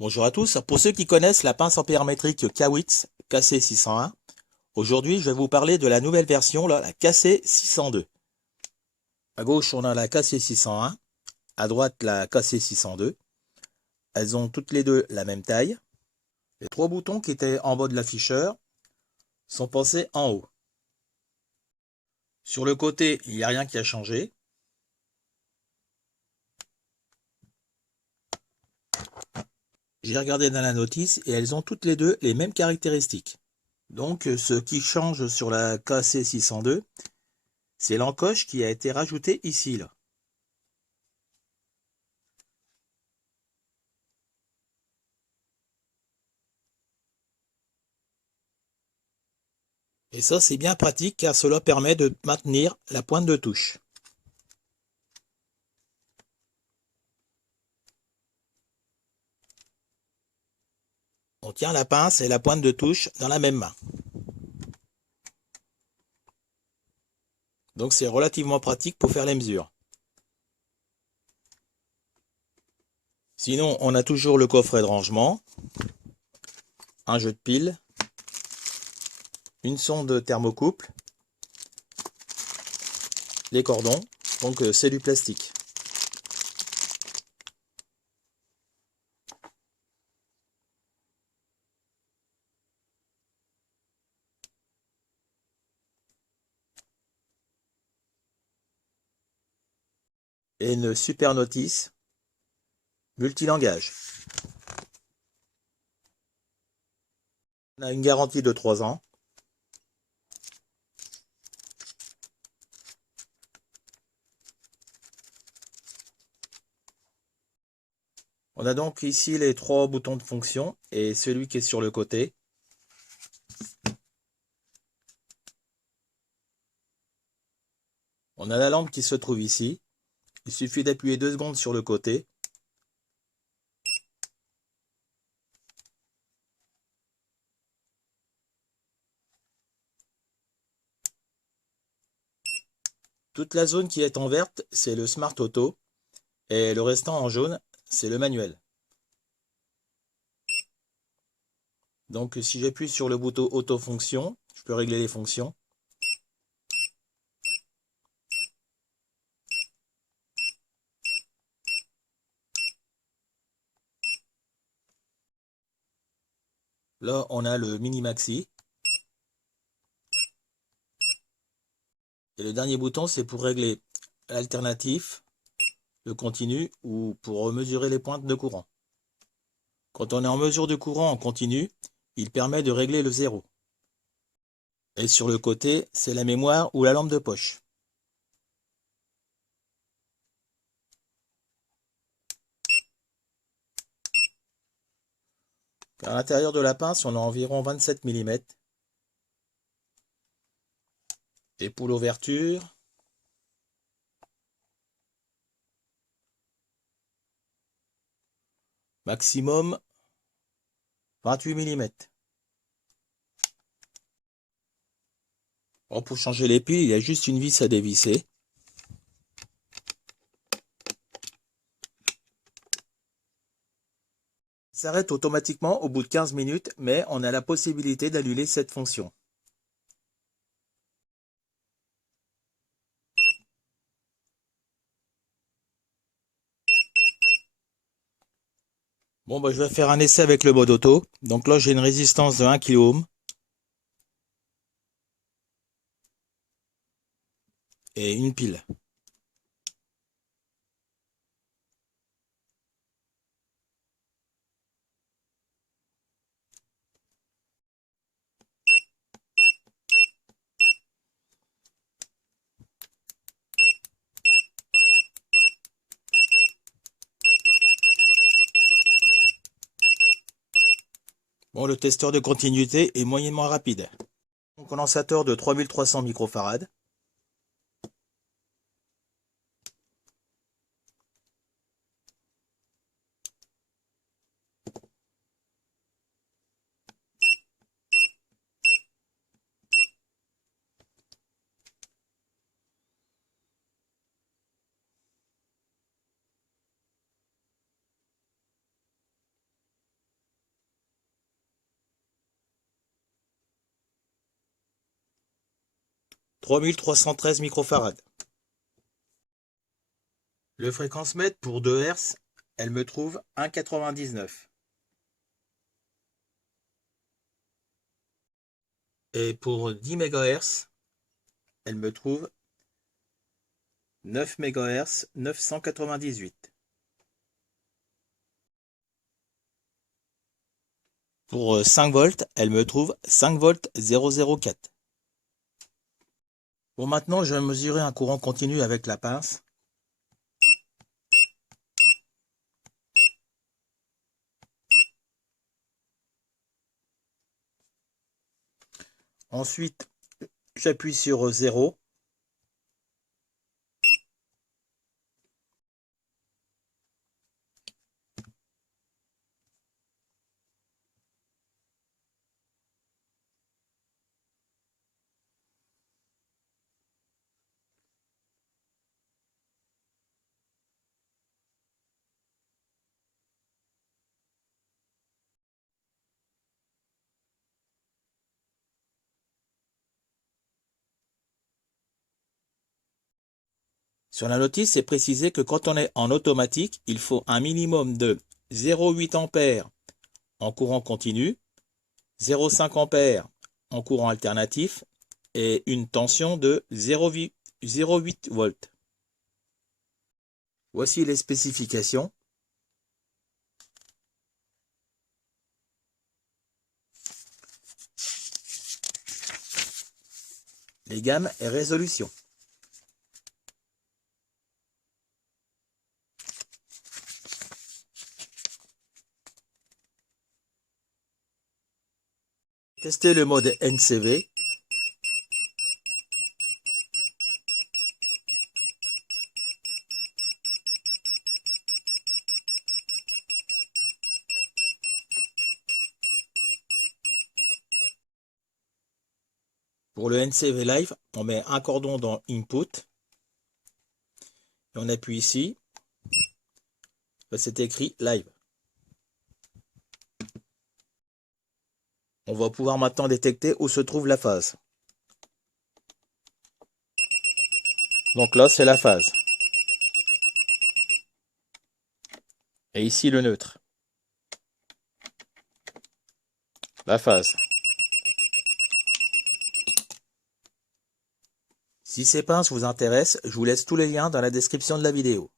Bonjour à tous. Pour ceux qui connaissent la pince ampérométrique Kawitz KC601, aujourd'hui je vais vous parler de la nouvelle version, là, la KC602. À gauche, on a la KC601, à droite la KC602. Elles ont toutes les deux la même taille. Les trois boutons qui étaient en bas de l'afficheur sont passés en haut. Sur le côté, il n'y a rien qui a changé. J'ai regardé dans la notice et elles ont toutes les deux les mêmes caractéristiques. Donc ce qui change sur la KC602, c'est l'encoche qui a été rajoutée ici, là. Et ça, c'est bien pratique car cela permet de maintenir la pointe de touche. On tient la pince et la pointe de touche dans la même main. Donc c'est relativement pratique pour faire les mesures. Sinon, on a toujours le coffret de rangement, un jeu de piles, une sonde thermocouple, les cordons, donc c'est du plastique. Et une super notice multilangage. On a une garantie de 3 ans. On a donc ici les 3 boutons de fonction et celui qui est sur le côté. On a la lampe qui se trouve ici. Il suffit d'appuyer 2 secondes sur le côté. Toute la zone qui est en verte, c'est le Smart Auto. Et le restant en jaune, c'est le manuel. Donc si j'appuie sur le bouton Auto Fonction, je peux régler les fonctions. Là, on a le Mini Maxi. Et le dernier bouton, c'est pour régler l'alternatif, le continu ou pour mesurer les pointes de courant. Quand on est en mesure de courant en continu, il permet de régler le 0. Et sur le côté, c'est la mémoire ou la lampe de poche. À l'intérieur de la pince, on a environ 27 mm. Et pour l'ouverture, maximum 28 mm. Bon, pour changer les piles, il y a juste une vis à dévisser. Il s'arrête automatiquement au bout de 15 minutes, mais on a la possibilité d'annuler cette fonction. Bon, bah, je vais faire un essai avec le mode auto. Donc là, j'ai une résistance de 1 kΩ et une pile. Bon, le testeur de continuité est moyennement rapide. Un condensateur de 3300 microfarad. 3313 microfarads. Le fréquence-mètre pour 2 Hz, elle me trouve 1,99. Et pour 10 MHz, elle me trouve 9 MHz 998. Pour 5 volts, elle me trouve 5 volts 004. Bon, maintenant, je vais mesurer un courant continu avec la pince. Ensuite, j'appuie sur 0. Sur la notice, c'est précisé que quand on est en automatique, il faut un minimum de 0,8 A en courant continu, 0,5 A en courant alternatif et une tension de 0,8 volts. Voici les spécifications. Les gammes et résolution. Testez le mode NCV. Pour le NCV Live, on met un cordon dans Input. Et on appuie ici. C'est écrit Live. On va pouvoir maintenant détecter où se trouve la phase. Donc là, c'est la phase. Et ici, le neutre. La phase. Si ces pinces vous intéressent, je vous laisse tous les liens dans la description de la vidéo.